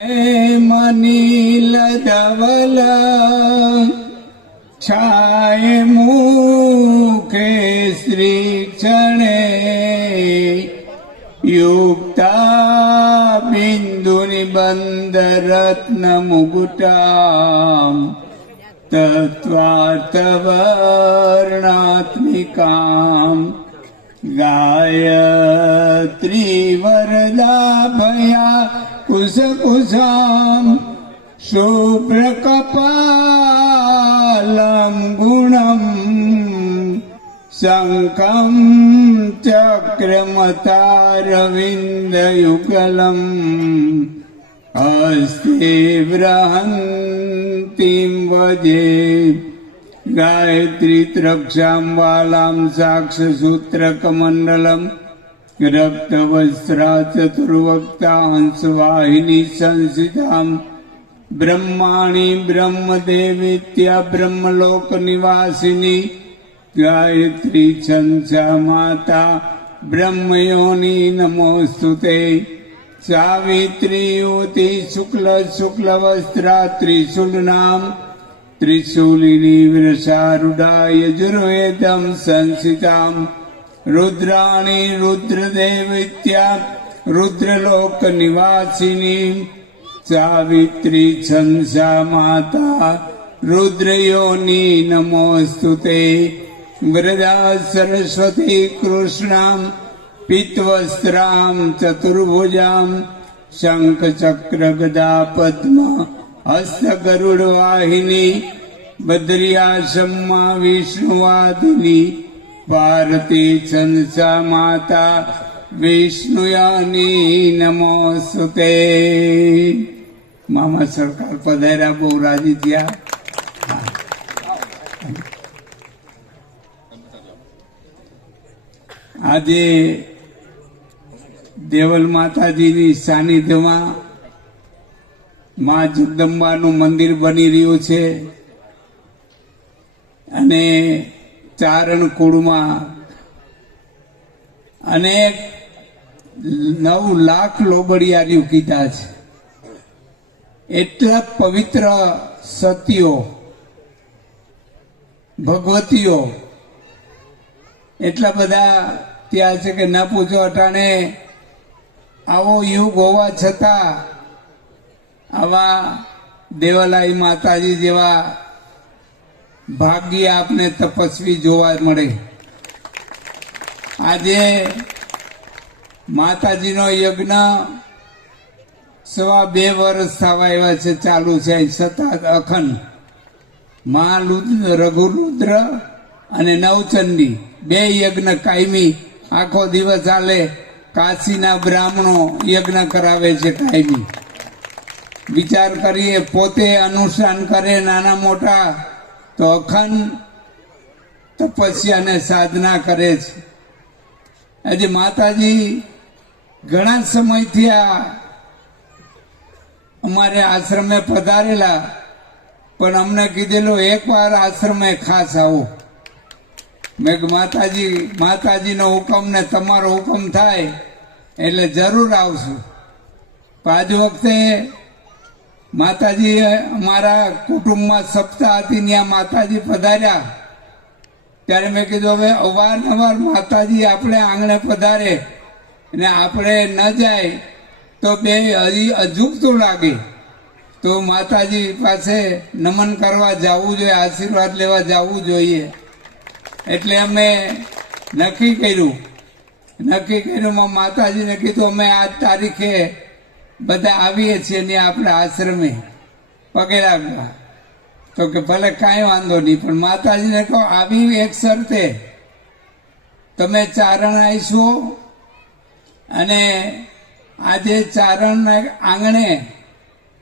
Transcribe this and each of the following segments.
मनील धवल छाये मुखे श्री क्षणे युक्ता बिंदु निबंध रत्न मुकुटाम तत्वार्थवर्णात्मिकाम गायत्री वरदा भया कुश कुशाम शुभ्रकपालं गुणं शंखं चक्रमतारविन्दयुगलम् हस्ते बृहन्तीं वजे गायत्री त्रक्षां वालां साक्षसूत्रकमण्डलम् रक्तवस्त्रा चतुर्वक्ता हंसवाहिनी संसितां ब्रह्माणि ब्रह्मदेवीत्या ब्रह्मलोक निवासिनी गायत्री छंसा माता ब्रह्मयोनि नमोस्तुते सावित्री युवती शुक्ल शुक्लवस्त्रा त्रिशूलनां त्रिशूलिनी वृषारूढा यजुर्वेदं संसितां रुद्राणी रुद्रदेवीत्या रुद्रलोक निवासिनी सावित्री छंसा माता रुद्रयोनि नमोस्तुते वरदा सरस्वती कृष्णां पीतवस्त्रां चतुर्भुजां शंख चक्र गदा पद्म हस्त गरुड़ वाहिनी बद्रियाशम्मा विष्णुवादिनी भारती छंसा माता विष्णुयानी नमोस्तुते। मामा सरकार पधार्या, बહુ રાજી થયા। આજે દેવલ માતાજીની સાનિધ્યમાં માં જગદંબાનું મંદિર બની રહ્યું છે અને ચારણ કુળમાં અનેક 9 લાખ લોબડિયારીઓ કીધા છે। એટલા પવિત્ર સતીઓ ભગવતીઓ એટલા બધા ત્યાં છે કે ન પૂછો અટાણે આવો યુગ હોવા છતાં આવા દેવલાઈ માતાજી જેવા ભાગ્ય આપને તપસ્વી જોવા મળે। આજે માતાજીનો યજ્ઞ 2.5 વર્ષ થવા આવ્યા છે, ચાલુ છે સતત અખંડ। મા રઘુરુદ્ર અને નવચંડી 2 યજ્ઞ કાયમી આખો દિવસ ચાલે। કાશીના બ્રાહ્મણો યજ્ઞ કરાવે છે કાયમી। વિચાર કરીએ, પોતે અનુષ્ઠાન કરે નાના મોટા તો અખંડ તપસ્યા અને સાધના કરે છે। આજે માતાજી ઘણા સમયથી આ અમારે આશ્રમે પધારેલા, પણ અમને કીધેલું એકવાર આશ્રમે ખાસ આવો। મેં માતાજીનો હુકમ ને તમારો હુકમ થાય એટલે જરૂર આવશું। આજ વખતે માતાજી અમારા કુટુંબમાં સપ્તાહ હતી, ત્યાં માતાજી પધાર્યા ત્યારે મેં કીધું હવે અવારનવાર માતાજી આપણે આંગણે પધારે અને આપણે ન જાય તો બે હજી અજુગતું લાગે, તો માતાજી પાસે નમન કરવા જવું જોઈએ, આશીર્વાદ લેવા જવું જોઈએ। એટલે અમે નક્કી કર્યું માતાજીને કીધું અમે આ તારીખે બધા આવીએ છીએ ને આપણે આશ્રમે પગે લાગવા, તો કે ભલે કાંઈ વાંધો નહીં, પણ માતાજીને કહો આવી એક શરતે, તમે ચારણ આવીશો અને આજે ચારણ આંગણે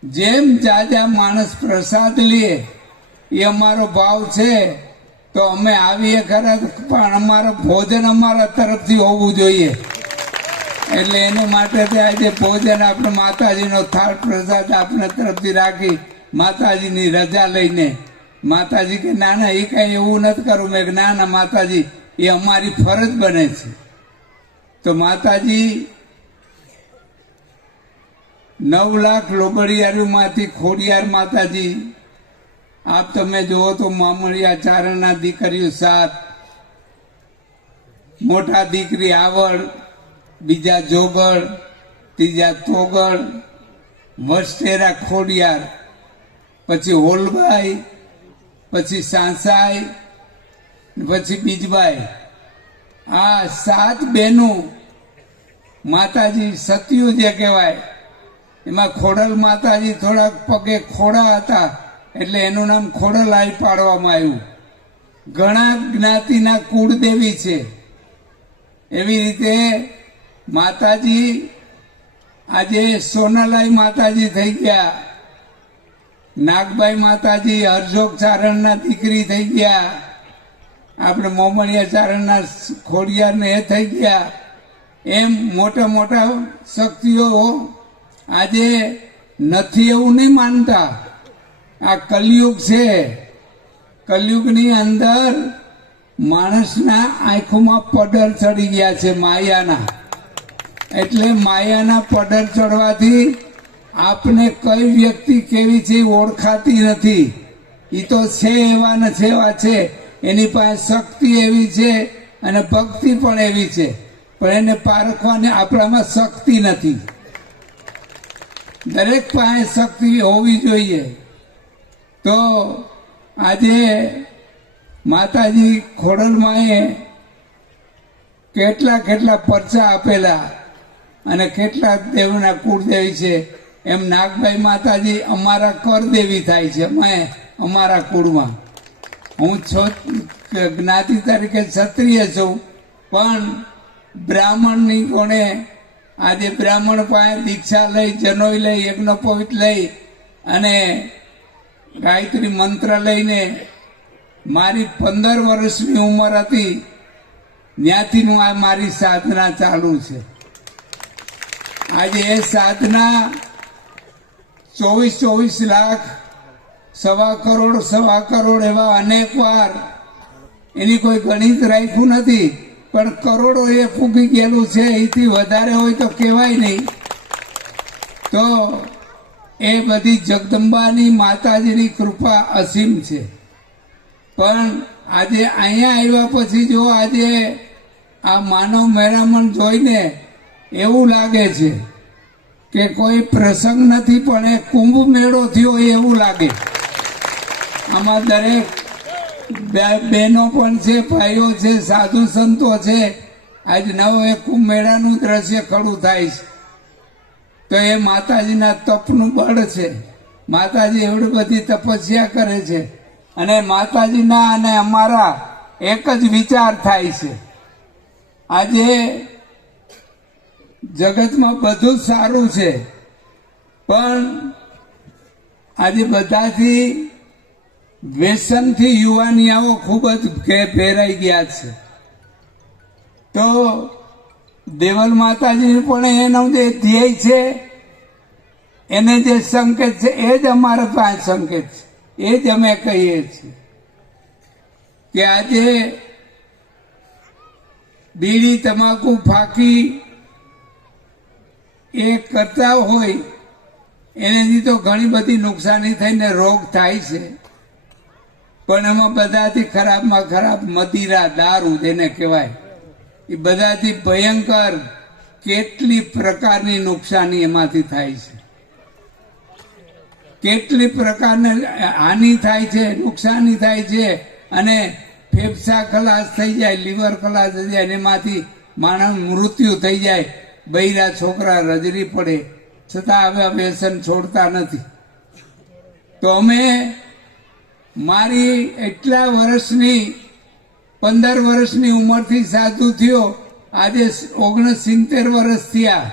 જેમ જાજા માણસ પ્રસાદ લે એ અમારો ભાવ છે, તો અમે આવીએ ખરા, પણ અમારો ભોજન અમારા તરફથી હોવું જોઈએ। એટલે એના માટે આજે ભોજન આપણે માતાજીનો થાળ પ્રસાદ આપણા તરફથી રાખી માતાજીની રજા લઈને, માતાજી કે ના ના એ કઈ એવું નથી કરું, મેં ના ના માતાજી એ અમારી ફરજ બને છે। તો માતાજી 9 લાખ લોબડિયારીમાંથી ખોડિયાર માતાજી, આપ તમે જુઓ તો મામળિયા ચારણના દીકરીઓ 7, મોટા દીકરી આવડ, બીજા જોગળ, ત્રીજા તોગળ, વસટેરા ખોડિયાર, પછી હોલબાઈ, પછી સાંસાઈ, પછી બીજબાઈ, આ 7 બહેનો માતાજી સતીઓ જે કહેવાય. એમાં ખોડલ માતાજી થોડાક પગે ખોડા હતા એટલે એનું નામ ખોડલાઈ પાડવામાં આવ્યું. ઘણા જ્ઞાતિના કુળદેવી છે. એવી રીતે માતાજી આજે સોનાલાઈ માતાજી થઈ ગયા, નાગબાઈ માતાજી હરજોગ ચારણના દીકરી થઈ ગયા, આપણે મોમણિયા ચારણના ખોડિયારને એ થઈ ગયા. એમ મોટા મોટા શક્તિઓ આજે નથી એવું નહીં માનતા. આ કલયુગ છે. કલયુગની અંદર માણસના આંખોમાં પડર ચડી ગયા છે માયાના. એટલે માયાના પડર ચડવાથી આપને કઈ વ્યક્તિ કેવી છે ઓળખાતી નથી. એ તો છે એવા ને છે એવા છે. એની પાસે શક્તિ એવી છે અને ભક્તિ પણ એવી છે, પણ એને પારખવાની આપણામાં શક્તિ નથી. દરેક પાસે શક્તિ હોવી જોઈએ. તો આજે માતાજી ખોડલમાએ કેટલા કેટલા પરચા આપેલા અને કેટલા દેવના કુળદેવી છે. એમ નાગબાઈ માતાજી અમારા કરદેવી થાય છે. અમારા કુળમાં હું જ્ઞાતિ તરીકે ક્ષત્રિય છું, પણ બ્રાહ્મણની કોણે આજે બ્રાહ્મણ પાસે દીક્ષા લઈ, જનોઈ લઈ, યજ્ઞોપવિત લઈ અને ગાયત્રી મંત્ર લઈને મારી 15 વર્ષની ઉંમર હતી ત્યાંથી હું આ મારી સાધના ચાલુ છે. આજે એ સાધના 24 લાખ, 1.25 કરોડ એવા અનેક વાર એની કોઈ ગણિત રાખ્યું નથી, પણ કરોડો એ ફૂગી ગયેલું છે. એથી વધારે હોય તો કહેવાય નહીં. તો એ બધી જગદંબાની માતાજીની કૃપા અસીમ છે. પણ આજે અહીંયા આવ્યા પછી જો આજે આ માનવ મેળામણ જોઈને એવું લાગે છે કે કોઈ પ્રસંગ નથી, પણ એ કુંભ મેળો થયો એવું લાગે. આમાં દરેક બહેનો પણ છે, ભાઈઓ છે, સાધુ સંતો છે. આજ નવો એક કુંભ મેળાનું દ્રશ્ય ખડું થાય છે. તો એ માતાજીના તપનું બળ છે. માતાજી એવડી બધી તપસ્યા કરે છે અને માતાજીના અને અમારા એક જ વિચાર થાય છે. આજે જગતમાં બધું સારું છે, પણ આજે બધાથી વ્યસનથી યુવાનિયાઓ ખૂબ જ ભેરાઈ ગયા છે. તો દેવલ માતાજી પણ એનો જે ધ્યેય છે, એને જે સંકેત છે એ જ અમારા પાસે સંકેત છે. એ જ અમે કહીએ છીએ કે આજે બીડી, તમાકુ, ફાંકી એ કરતા હોય એનાથી તો ઘણી બધી નુકસાની થઈને રોગ થાય છે. પણ એમાં બધાથી ખરાબમાં ખરાબ મદિરા, દારૂ જેને કહેવાય, એ બધાથી ભયંકર કેટલી પ્રકારની નુકસાની એમાંથી થાય છે. કેટલી પ્રકારની હાનિ થાય છે, નુકસાની થાય છે. અને ફેફસા ખલાસ થઈ જાય, લીવર ખલાસ થઈ જાય, એમાંથી માણસ મૃત્યુ થઈ જાય. બૈરા છોકરા રજરી પડે, છતાં હવે વ્યસન છોડતા નથી. તો અમે મારી એટલા વર્ષની 15 વર્ષની ઉંમરથી સાધુ થયો, આજે 69 વર્ષ થયા.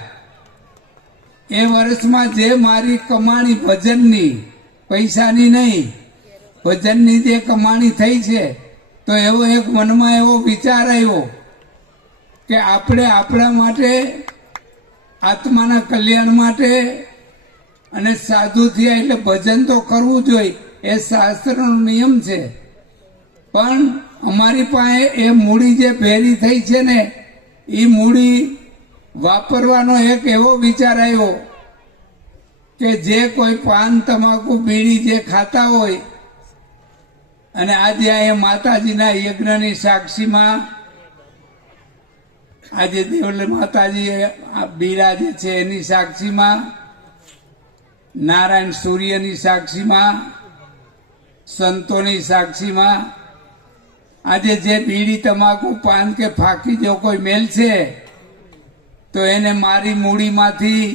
એ વર્ષમાં જે મારી કમાણી ભજનની, પૈસાની નહીં, ભજનની જે કમાણી થઈ છે, તો એવો એક મનમાં એવો વિચાર આવ્યો કે આપણે આપણા માટે, આત્માના કલ્યાણ માટે અને સાધુ થયા એટલે ભજન તો કરવું જોઈએ, એ શાસ્ત્રનો નિયમ છે. પણ અમારી પાસે એ મૂડી જે ભેરી થઈ છે ને, એ મૂડી વાપરવાનો એક એવો વિચાર આવ્યો કે જે કોઈ પાન તમાકુ બીડી જે ખાતા હોય અને આજે અહીંયા માતાજીના યજ્ઞની સાક્ષીમાં આજે દેવલે માતાજી બિરાજે છે એની સાક્ષીમાં, નારાયણ સૂર્યની સાક્ષીમાં, સંતોની સાક્ષીમાં આજે જે બીડી તમાકુ પાન કે ફાકી જો કોઈ મેલ છે તો એને મારી મૂડીમાંથી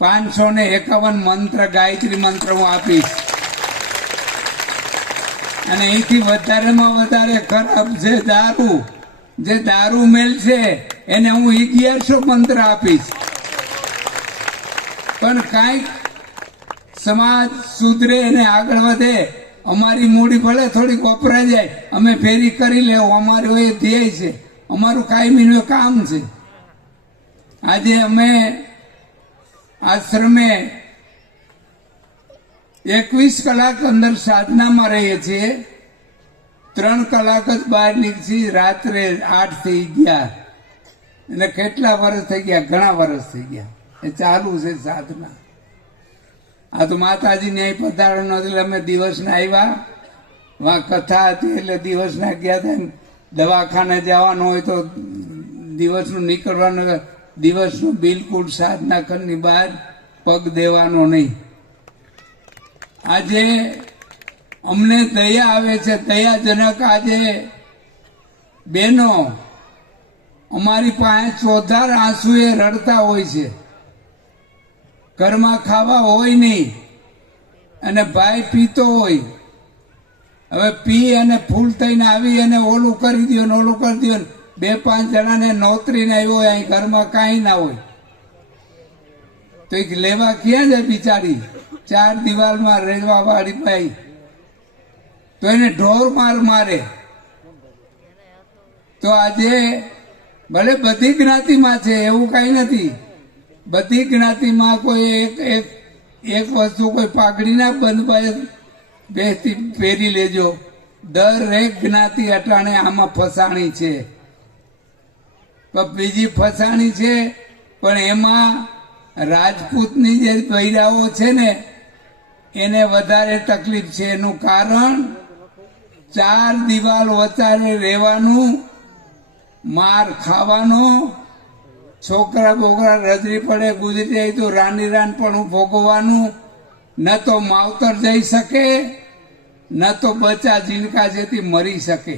551 મંત્ર ગાયત્રી મંત્ર હું આપીશ. અને એથી વધારેમાં વધારે ખરાબ છે દારૂ, જે દારૂ મેલ છે એને હું 1100 મંત્ર આપીશ. પણ કાંઈક સમાજ સુધરે અને આગળ વધે, અમારી મૂડી ભલે થોડીક વપરાઈ જાય, અમે ફેરી કરી લેવું, અમારું એ ધ્યેય છે, અમારું કાયમીનું કામ છે. આજે અમે આશ્રમે 21 કલાક અંદર સાધનામાં રહીએ છીએ. 3 કલાક જ બહાર નીકળી રાત્રે 8 થી 11. એટલે કેટલા વર્ષ થઈ ગયા? ઘણા વર્ષ થઈ ગયા. એ ચાલુ છે સાધના. આ તો માતાજીને અહીં પધારો નથી એટલે અમે દિવસના આવ્યા, વા કથા હતી એટલે દિવસના ગયા હતા. દવાખાને જવાનું હોય તો દિવસનું નીકળવાનું, દિવસનું બિલકુલ સાધના ઘરની બહાર પગ દેવાનો નહીં. આજે અમને દયા આવે છે, દયાજનક. આજે બહેનો અમારી પાસે ચોધાર આંસુએ રડતા હોય છે, ઘરમાં ખાવા હોય નહીં અને ભાઈ પીતો હોય. હવે પી અને ફૂલ થઈને આવી અને ઓલું કરી દો ને ઓલું કરી દો. 2-5 જણાને નોતરીને આવ્યો હોય, અહીં ઘરમાં કાંઈ ના હોય તો એક લેવા ક્યાં જાય બિચારી? 4 દિવાલમાં રહેવા વાળી ભાઈ તો એને ઢોર મારે. તો આજે ભલે બધી જ્ઞાતિમાં છે એવું કઈ નથી, બધી જ્ઞાતિમાં કોઈ એક વસ્તુ કોઈ પાઘડી ના બંધ બેસતી પહેરી લેજો. દરેક જ્ઞાતિ અટાણે આમાં ફસાણી છે. બીજી ફસાણી છે પણ એમાં રાજપૂતની જે બૈરાઓ છે ને એને વધારે તકલીફ છે. એનું કારણ 4 દિવાલ વચારે રહેવાનું, માર ખાવાનો, છોકરા બોકરા રજરી પડે ગુજરી જાય તો રાની રાન પણ ભોગવવાનું, ન તો માવતર જઈ શકે ન તો બચ્ચા જીનકા જેથી મરી શકે.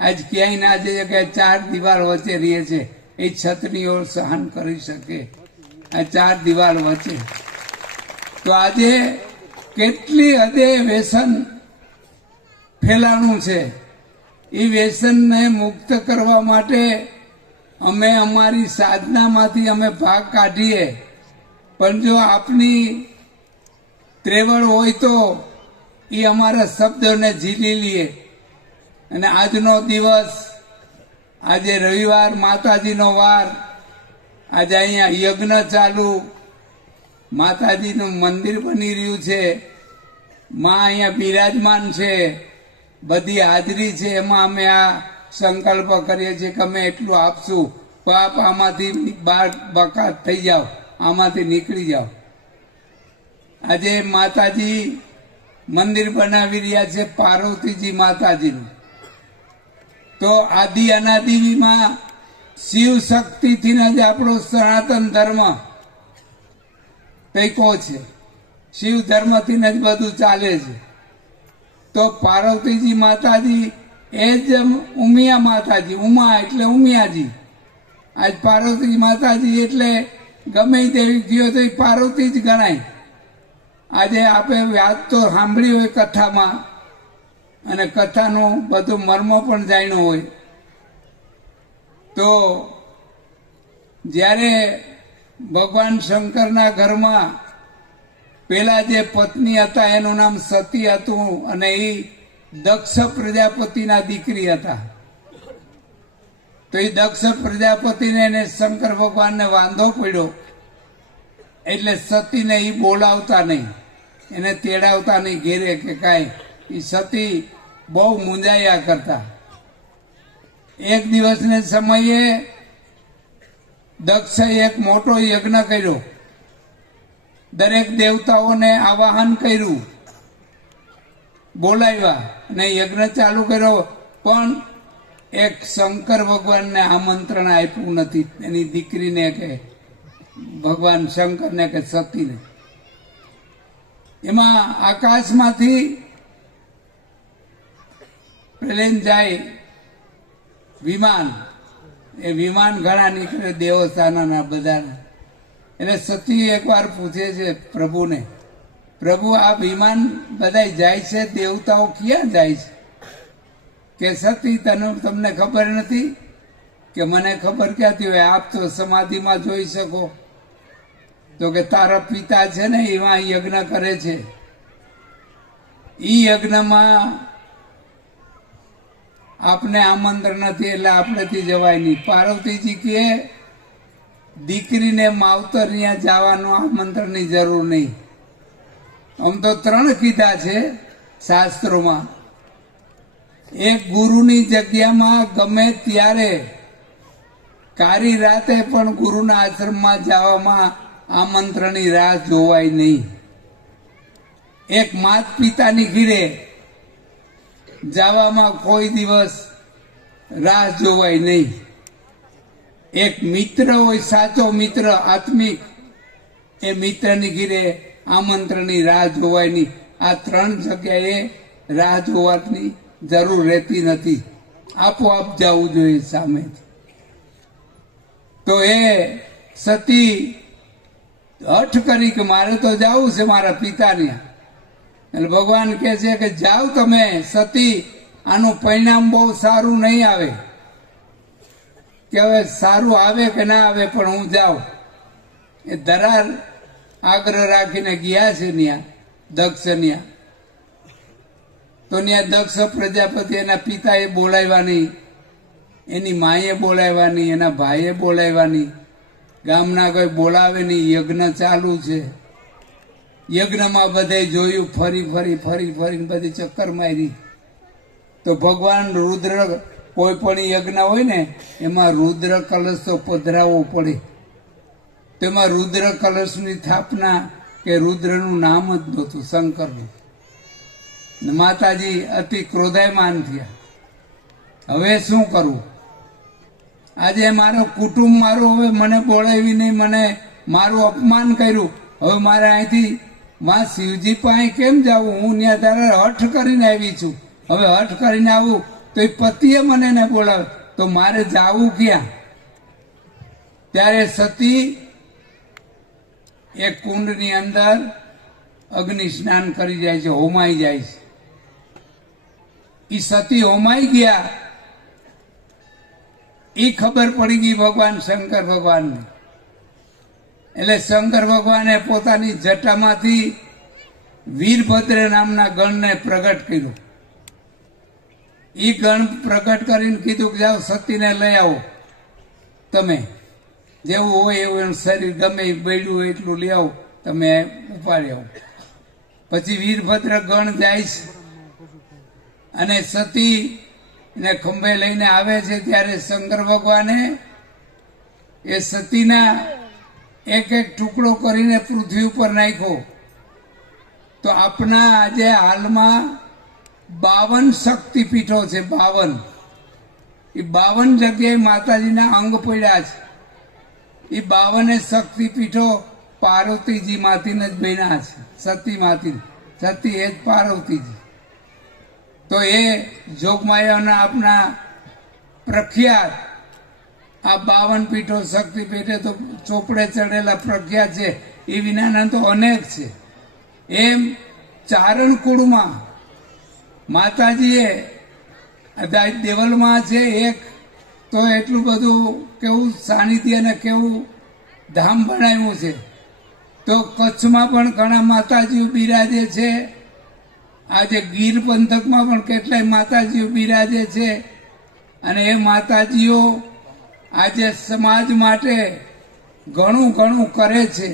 આજ ક્યાંય ના જઈએ કે 4 દિવાલ વચ્ચે રહે છે એ છત્રીઓ સહન કરી શકે આ 4 દિવાલ વચ્ચે. તો આજે કેટલી હદે વ્યસન ફેલાણું છે. એ વ્યસનને મુક્ત કરવા માટે અમે અમારી સાધનામાંથી અમે ભાગ કાઢીએ. પણ જો આપની ત્રેવડ હોય તો એ અમારા શબ્દોને ઝીલી લઈએ. અને આજનો દિવસ, આજે રવિવાર, માતાજીનો વાર, આજે અહીંયા યજ્ઞ ચાલુ, માતાજીનું મંદિર બની રહ્યું છે, માં અહીંયા બિરાજમાન છે, બધી હાજરી છે. એમાં અમે આ સંકલ્પ કરીએ છીએ કે અમે એટલું આપશું, પાપ આમાંથી બહાર બકાત થઈ જાઓ, આમાંથી નીકળી જાઓ. આજે માતાજી મંદિર બનાવી રહ્યા છે પાર્વતીજી માતાજીનું. તો આદિ અનાદિમાં શિવ શક્તિથી જ આપણો સનાતન ધર્મ પૈકો છે, શિવ ધર્મથી જ બધું ચાલે છે. તો પાર્વતીજી માતાજી એ જ ઉમિયા માતાજી, ઉમા એટલે ઉમિયાજી. આજ પાર્વતીજી માતાજી એટલે ગમે તેવી ગયો તો એ પાર્વતી જ ગણાય. આજે આપણે વાત તો સાંભળી હોય કથામાં, અને કથાનું બધું મર્મ પણ જાણ્યું હોય. તો જ્યારે ભગવાન શંકરના ઘરમાં પેલા જે પત્ની હતા એનું નામ સતી હતું અને એ દક્ષ પ્રજાપતિના દીકરી હતા. તો એ દક્ષ પ્રજાપતિને એને શંકર ભગવાનને વાંધો પડ્યો એટલે સતીને એ બોલાવતા નહીં, એને તેડાવતા નહીં ઘેરે કે કાંઈ. એ સતી બહુ મૂંઝાયા કરતા. એક દિવસને સમયે દક્ષે એક મોટો યજ્ઞ કર્યો. દરેક દેવતાઓને આવાહન કર્યું, બોલાવ્યા અને યજ્ઞ ચાલુ કર્યો, પણ એક શંકર ભગવાનને આમંત્રણ આપ્યું નથી, એની દીકરીને કે ભગવાન શંકરને કે સતીને. એમાં આકાશમાંથી પ્લેન જાય, વિમાન, એ વિમાન ઘણા નીકળે દેવસ્થાનના બધાના. એટલે સતી એકવાર પૂછે છે પ્રભુને, પ્રભુ આ વિમાન બધા જાય છે, દેવતાઓ ક્યાં જાય છે? કે સતી તમને ખબર નથી? કે મને ખબર ક્યાંથી હોય, આપ તો સમાધિમાં જોઈ શકો. તો કે તારા પિતા છે ને એમાં યજ્ઞ કરે છે, ઈ યજ્ઞમાં આપને આમંત્રણ નથી એટલે આપણેથી જવાય નહીં. પાર્વતીજી કે દીકરીને માવતર ત્યાં જવાનું આમંત્રણની જરૂર નહીં. આમ તો 3 કીધા છે શાસ્ત્રોમાં. એક ગુરુની જગ્યામાં ગમે ત્યારે કારી રાતે પણ ગુરુના આશ્રમમાં જવામાં આમંત્રણની રાહ જોવાય નહીં. એક માત પિતાની ઘીરે જવામાં કોઈ દિવસ રાહ જોવાય નહીં. એક મિત્ર હોય, સાચો મિત્ર આત્મિક, એ મિત્રની ઘીરે આમંત્રણની રાહ જોવાય નહીં. આ 3 જગ્યાએ રાહ જોવાની જરૂર રહેતી નથી, આપોઆપ જવું જોઈએ સામેથી. તો એ સતી હઠ કરી કે મારે તો જવું છે મારા પિતાને. એટલે ભગવાન કહે છે કે જાઓ તમે સતી, આનું પરિણામ બહુ સારું નહીં આવે. કે હવે સારું આવે કે ના આવે પણ હું જાઉં. એ ધરાર આગ્રહ રાખીને ગયા છે ત્યાં દક્ષ ત્યાં. તો ત્યાં દક્ષ પ્રજાપતિ એના પિતાએ બોલાવ્યા નહીં, એની માએ બોલાવ્યા નહીં, એના ભાઈએ બોલાવ્યા નહીં, ગામના કોઈ બોલાવે નહીં. યજ્ઞ ચાલુ છે. યજ્ઞમાં બધે જોયું, ફરી ફરીને બધી ચક્કર મારી. તો ભગવાન રુદ્ર, કોઈ પણ યજ્ઞ હોય ને એમાં રુદ્ર કલશ તો પધરાવવો પડે. તેમાં રુદ્ર કલશની સ્થાપના કે રુદ્રનું નામ જ નહોતું, શંકરનું. માતાજી અતિ ક્રોધાયમાન થયા. હવે શું કરવું? આજે મારો કુટુંબ હવે મને બોલાવી નહીં, મને મારું અપમાન કર્યું. હવે મારે અહીંથી માં શિવજી પાસે કેમ જવું? હું ત્યાં તારે હઠ કરીને આવી છું. હવે હઠ કરીને આવું તો એ પતિએ મને ને બોલાવે, તો મારે જાવું ક્યાં? ત્યારે સતી એક કુંડની અંદર અગ્નિ સ્નાન કરી જાય છે, હોમાઈ જાય છે. એ સતી હોમાઈ ગયા, એ ખબર પડી ગઈ ભગવાન શંકર ભગવાનને. એટલે શંકર ભગવાને પોતાની જટામાંથી વીરભદ્ર નામના ગણને પ્રગટ કર્યો. એ ગણ પ્રગટ કરીને કીધું કે જાઓ સતીને લઈ આવો, તમે જેવું હોય એવું એનું શરીર ગમે એ બળ્યું હોય એટલું લઈ આવો, તમે ઉપાડી આવો. પછી વીરભદ્ર ગણ જાય છે અને સતી ને ખંભે લઈને આવે છે. ત્યારે શંકર ભગવાને એ સતીના એક ટુકડો કરીને પૃથ્વી ઉપર નાખ્યો. તો આપણા આજે હાલમાં 52 શક્તિપીઠો છે, 52. એ 52 જગ્યાએ માતાજીના અંગ પડ્યા છે. એ 52 શક્તિપીઠો પાર્વતીજી માંથી જ બન્યા છે, સતી માંથી. સતી એ જ પાર્વતીજી. તો એ જોગમાયાના આપણા પ્રખ્યાત આ 52 પીઠો શક્તિપીઠે તો ચોપડે ચડેલા પ્રખ્યાત છે. એ વિનાના તો અનેક છે. એમ ચારણકુળમાં માતાજીએ દેવલમાં છે એક, તો એટલું બધું કેવું સાનિધ્ય અને કેવું ધામ બનાવ્યું છે. તો કચ્છમાં પણ ઘણા માતાજીઓ બિરાજે છે. આજે ગીર પંથકમાં પણ કેટલાય માતાજીઓ બિરાજે છે. અને એ માતાજીઓ આજે સમાજ માટે ઘણું કરે છે.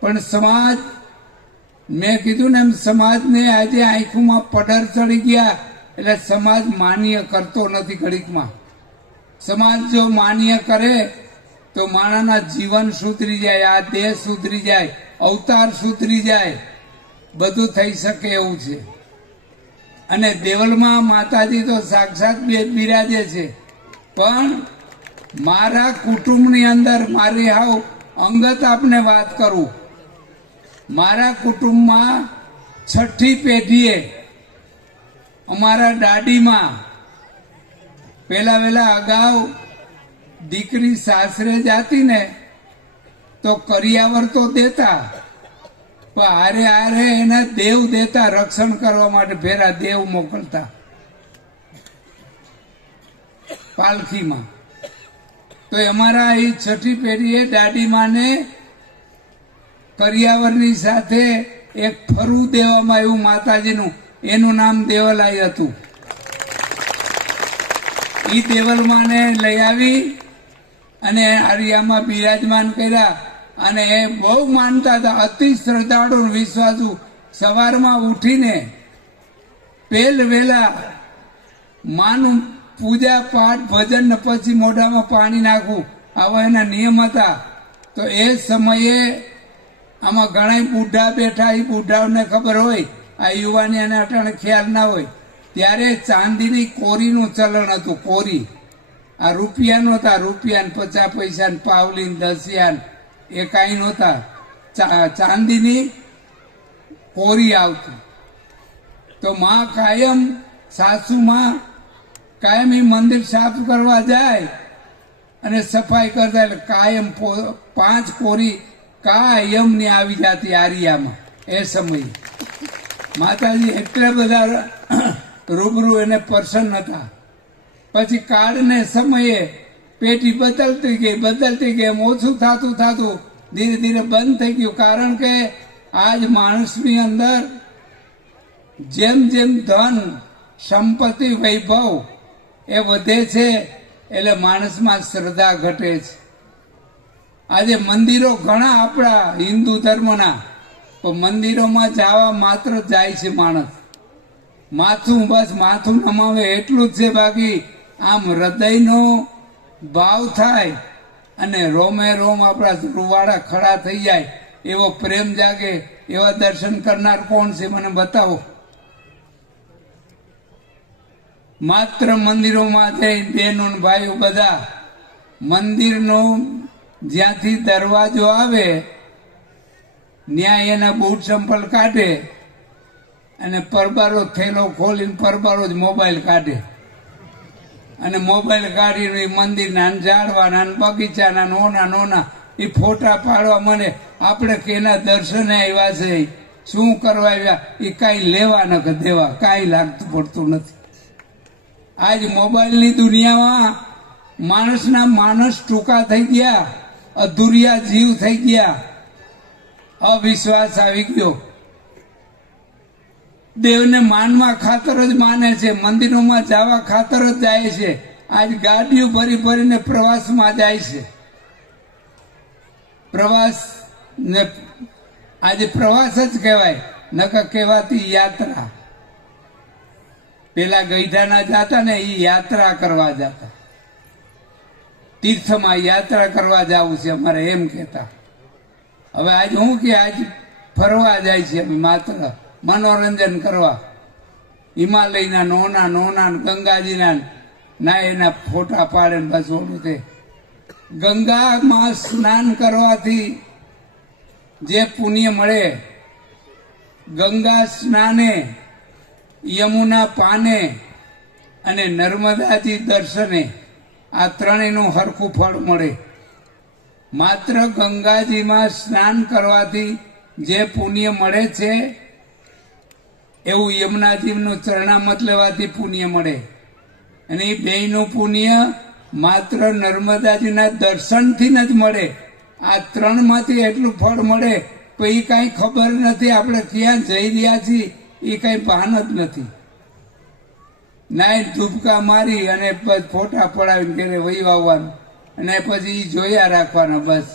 પણ સમાજ, મેં કીધું ને એમ, સમાજને આજે આંખોમાં પડર ચડી ગયા એટલે સમાજ માન્ય કરતો નથી. ઘડીકમાં સમાજ જો માન્ય કરે તો માણસના જીવન સુધરી જાય, આ દેશ સુધરી જાય, અવતાર સુધરી જાય, બધું થઈ શકે એવું છે. અને દેવલમાં માતાજી તો સાક્ષાત બિરાજે છે, પણ મારા કુટુંબની અંદર મારી હાવ અંગત આપને વાત કરું, મારા કુટુંબમાં 6ઠી પેઢીએ અમારા દાડીમાં પેલા અગાઉ દીકરી સાસરે જાતી ને તો કરિયાવર તો દેતા, પણ હારે એને દેવ દેતા, રક્ષણ કરવા માટે ભેરા દેવ મોકલતા પાલખીમાં. તો અમારા એ 6ઠી પેઢીએ દાડીમાને કરિયાવરની સાથે એક ફરવું દેવામાં આવ્યું માતાજીનું, એનું નામ દેવલાઈ હતું. ઈ દેવલમાને લઈ આવી અને આરિયામાં બિરાજમાન કર્યા. અને એ બહુ માનતા હતા, અતિ શ્રદ્ધાળુ વિશ્વાસુ. સવારમાં ઉઠીને પહેલ વેલા માનું પૂજા પાઠ ભજન ને પછી મોઢામાં પાણી નાખવું, આવા એના નિયમ હતા. તો એ સમયે આમાં ઘણા બુઢા બેઠા, એ બુઢાઓને ખબર હોય, આ યુવાની અને અટાણે ખ્યાલ ના હોય. ત્યારે ચાંદીની કોરીનું ચલણ હતું. કોરી આ રૂપિયા નહોતા, રૂપિયા 50 પૈસા પાવલી 10 એ કાંઈ નહોતા. ચાંદીની કોરી આવતી. તો માં કાયમ, સાસુમાં કાયમ એ મંદિર સાફ કરવા જાય અને સફાઈ કરતા, એટલે કાયમ 5 કોરી કાયમ ની આવી જતી આરિયામાં. એ સમયે માતાજી એટલા બધા રૂબરૂ એને પ્રસન્ન હતા. પછી કાળને સમયે પેટી બદલતી ગઈ, એમ ઓછું થતું ધીરે ધીરે બંધ થઈ ગયું. કારણ કે આજ માણસની અંદર જેમ જેમ ધન સંપત્તિ વૈભવ એ વધે છે, એટલે માણસમાં શ્રદ્ધા ઘટે છે. આજે મંદિરો ઘણા આપણા હિન્દુ ધર્મના, પણ મંદિરોમાં જવા માત્ર જાય છે માણસ, માથું નમાવે એટલું જ છે. બાકી આમ હૃદયનો ભાવ થાય અને રોમે રોમ આપણા રૂવાડા ખડા થઈ જાય, એવો પ્રેમ જાગે, એવા દર્શન કરનાર કોણ છે મને બતાવો. માત્ર મંદિરોમાં જઈ બહેનો ભાઈઓ બધા મંદિરનો જ્યાંથી દરવાજો આવે ત્યાં એના બૂટ ચંપલ કાઢે અને પરબારો થેલો ખોલીને પરબારો જ મોબાઈલ કાઢે અને મોબાઈલ કાઢીને મંદિરના ઝાડવાના બગીચાના નોના એ ફોટા પાડવા મને. આપણે કેના દર્શને આવ્યા છે, શું કરવા આવ્યા, એ કાંઈ લેવા ન દેવા કાંઈ લાગતું પડતું નથી. આજ મોબાઈલની દુનિયામાં માણસ ટૂંકા થઈ ગયા, અધૂરિયા જીવ થઈ ગયા, અવિશ્વાસ આવી ગયો. દેવને માનવા ખાતર જ માને છે, મંદિરોમાં જવા ખાતર જ જાય છે. આજ ગાડીઓ ભરીને પ્રવાસમાં જાય છે. પ્રવાસ ને આજે પ્રવાસ જ કહેવાય, નકર કહેવાતી યાત્રા. પેલા ગઈઢાના જાતા ને એ યાત્રા કરવા જતા, તીર્થમાં યાત્રા કરવા જવું છે અમારે એમ કહેતા. હવે આજ હું કે આજ ફરવા જાય છે, માત્ર મનોરંજન કરવા. હિમાલયના નોના ગંગાજીના ના એના ફોટા પાડે ને બસ ઓલું તે. ગંગામાં સ્નાન કરવાથી જે પુણ્ય મળે, ગંગા સ્નાને, યમુના પાને અને નર્મદાજી દર્શને, આ ત્રણેયનું હરખું ફળ મળે. માત્ર ગંગાજીમાં સ્નાન કરવાથી જે પુણ્ય મળે છે, એવું યમુનાજીનું ચરણામત લેવાથી પુણ્ય મળે. અને એ બેયનું પુણ્ય માત્ર નર્મદાજીના દર્શનથી જ મળે. આ ત્રણમાંથી એટલું ફળ મળે, પણ એ કાંઈ ખબર નથી આપણે ક્યાં જઈ રહ્યા છીએ, એ કઈ ભાન જ નથી. નાઈ ધૂપકા મારી અને ફોટા પડાવીને ઘરે વહી આવવાનું અને પછી જોયા રાખવાના બસ.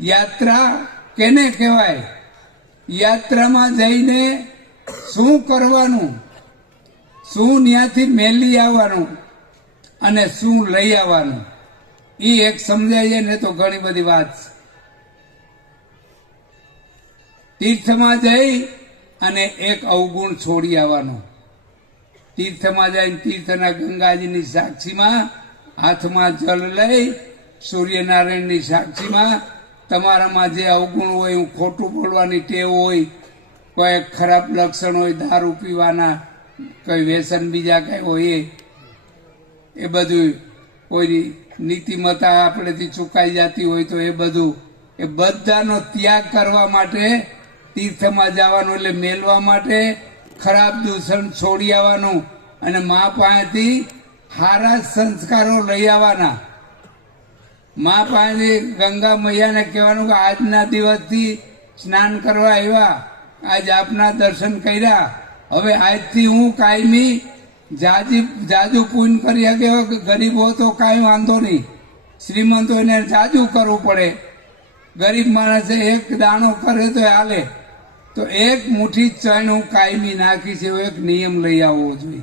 યાત્રા કેને કહેવાય? યાત્રામાં જઈને શું કરવાનું, શું ત્યાંથી મેલી આવવાનું અને શું લઈ આવવાનું, એ એક સમજાય ને તો ઘણી બધી વાત છે. તીર્થમાં જઈ અને એક અવગુણ છોડી આવવાનો. તીર્થમાં જઈને તીર્થના ગંગાજીની સાક્ષીમાં હાથમાં જલ લઈ સૂર્યનારાયણની સાક્ષીમાં તમારામાં જે અવગુણ હોય, હું ખોટું બોલવાની ટેવ હોય, કોઈ ખરાબ લક્ષણ હોય, દારૂ પીવાના, કોઈ વ્યસન બીજા કઈ હોય, એ બધું કોઈ નીતિમત્તા આપણેથી ચૂકાઈ જતી હોય તો એ બધું, એ બધાનો ત્યાગ કરવા માટે તીર્થમાં જવાનું, એટલે મેળવા માટે ખરાબ દૂષણ છોડી આવવાનું અને મા પાસેથી સારા સંસ્કારો લઈ આવવાના. મા પાસેથી ગંગા મૈયાને કહેવાનું કે આજના દિવસથી સ્નાન કરવા આવ્યા, આજ આપના દર્શન કર્યા, હવે આજથી હું કાયમી જાજુ પૂન કરી શકે. ગરીબો તો કાંઈ વાંધો નહીં, શ્રીમંતો એને જાજુ કરવું પડે. ગરીબ માણસે એક દાણો કરે તો હાલે. તો એક મુઠ્ઠી ચણ હું કાયમી નાખી છે, એવો એક નિયમ લઈ આવવો જોઈએ.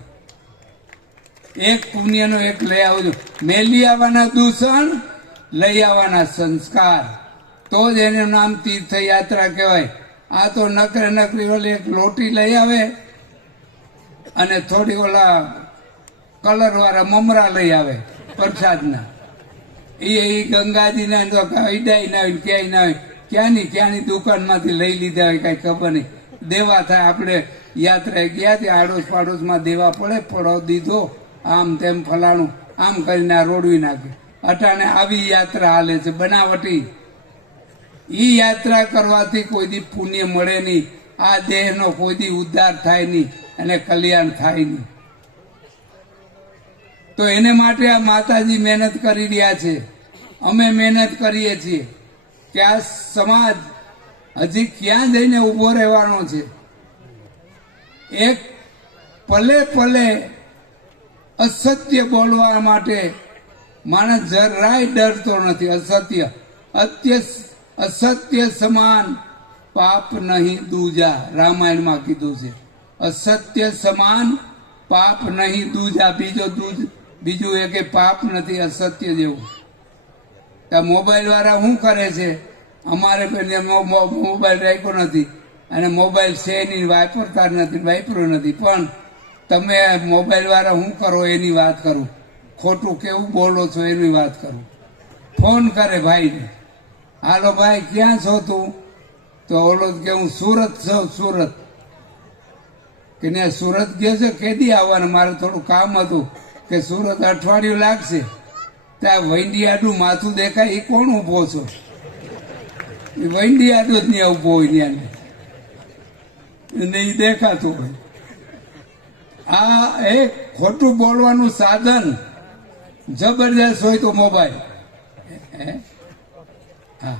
એક પુણ્યનો એક લઈ આવવો જોઈએ. મેલી આવવાના દૂષણ, લઈ આવવાના સંસ્કાર, તો જ એનું નામ તીર્થયાત્રા કહેવાય. આ તો નકરી ઓલી એક લોટી લઈ આવે અને થોડી ઓલા કલર વાળા મમરા લઈ આવે પ્રસાદના. એ ગંગાજીના તો ઈડાઈ ના હોય, ક્યાંય ના હોય, ક્યાંની દુકાનમાંથી લઈ લીધા હોય, કઈ ખબર નહીં. દેવા થાય. આપણે યાત્રાએ ગયા ત્યાં આડોશ પાડોશમાં દેવા પડે, પડો દીધો, આમ તેમ ફલાણું આમ કરીને આ રોડવી નાખે. અટાણે આવી યાત્રા હાલે છે બનાવટી. ઈ યાત્રા કરવાથી કોઈ દી પુણ્ય મળે નહીં, આ દેહનો કોઈ દી ઉદ્ધાર થાય નહીં અને કલ્યાણ થાય નહીં. તો એને માટે આ માતાજી મહેનત કરી રહ્યા છે, અમે મહેનત કરીએ છીએ કે આ સમાજ હજી ક્યાં જઈને ઊભો રહેવાનો છે. એક પલે પલે અસત્ય બોલવા માટે માણસ જરાય ડરતો નથી. અસત્ય સમાન પાપ નહીં દૂજા, રામાયણમાં કીધું છે. અસત્ય સમાન પાપ નહીં દૂજા. બીજું એ કે પાપ નથી અસત્ય જેવું. મોબાઈલ વાળા શું કરે છે, અમારે મોબાઈલ રાખ્યો નથી અને મોબાઈલ છે નહીં, વાપરતા નથી, વાપર્યો નથી, પણ તમે મોબાઈલ વાળા શું કરો એની વાત કરું, ખોટું કેવું બોલો છો એની વાત કરું. ફોન કરે ભાઈને, હાલો ભાઈ ક્યાં છો તું? તો ઓલો કે હું સુરત છું. સુરત કે ને સુરત ગયો છે, કેદી આવવાનું? મારે થોડું કામ હતું. કે સુરત અઠવાડિયું લાગશે. ત્યાં વૈંડિયાડું માથું દેખાય, એ કોણ ઉભો છો? એ વૈંડિયાડું જ નહીં ઉભો હોય ત્યાં એ દેખાતું હોય. આ એક ખોટું બોલવાનું સાધન જબરદસ્ત હોય તો મોબાઈલ. હા,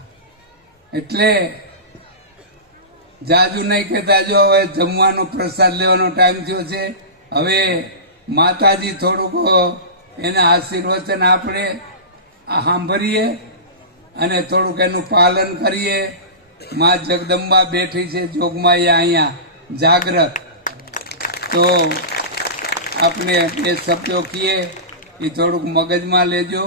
એટલે જાજુ નહીં કહેતા. જો હવે જમવાનો પ્રસાદ લેવાનો ટાઈમ થયો છે. હવે માતાજી થોડુંક એના આશીર્વચન આપણે સાંભળીએ અને થોડુંક એનું પાલન કરીએ. મા જગદંબા બેઠી છે જોગમાઈ અહીંયા જાગ્રત. તો આપણે બે શબ્દો કહીએ, એ થોડુંક મગજમાં લેજો.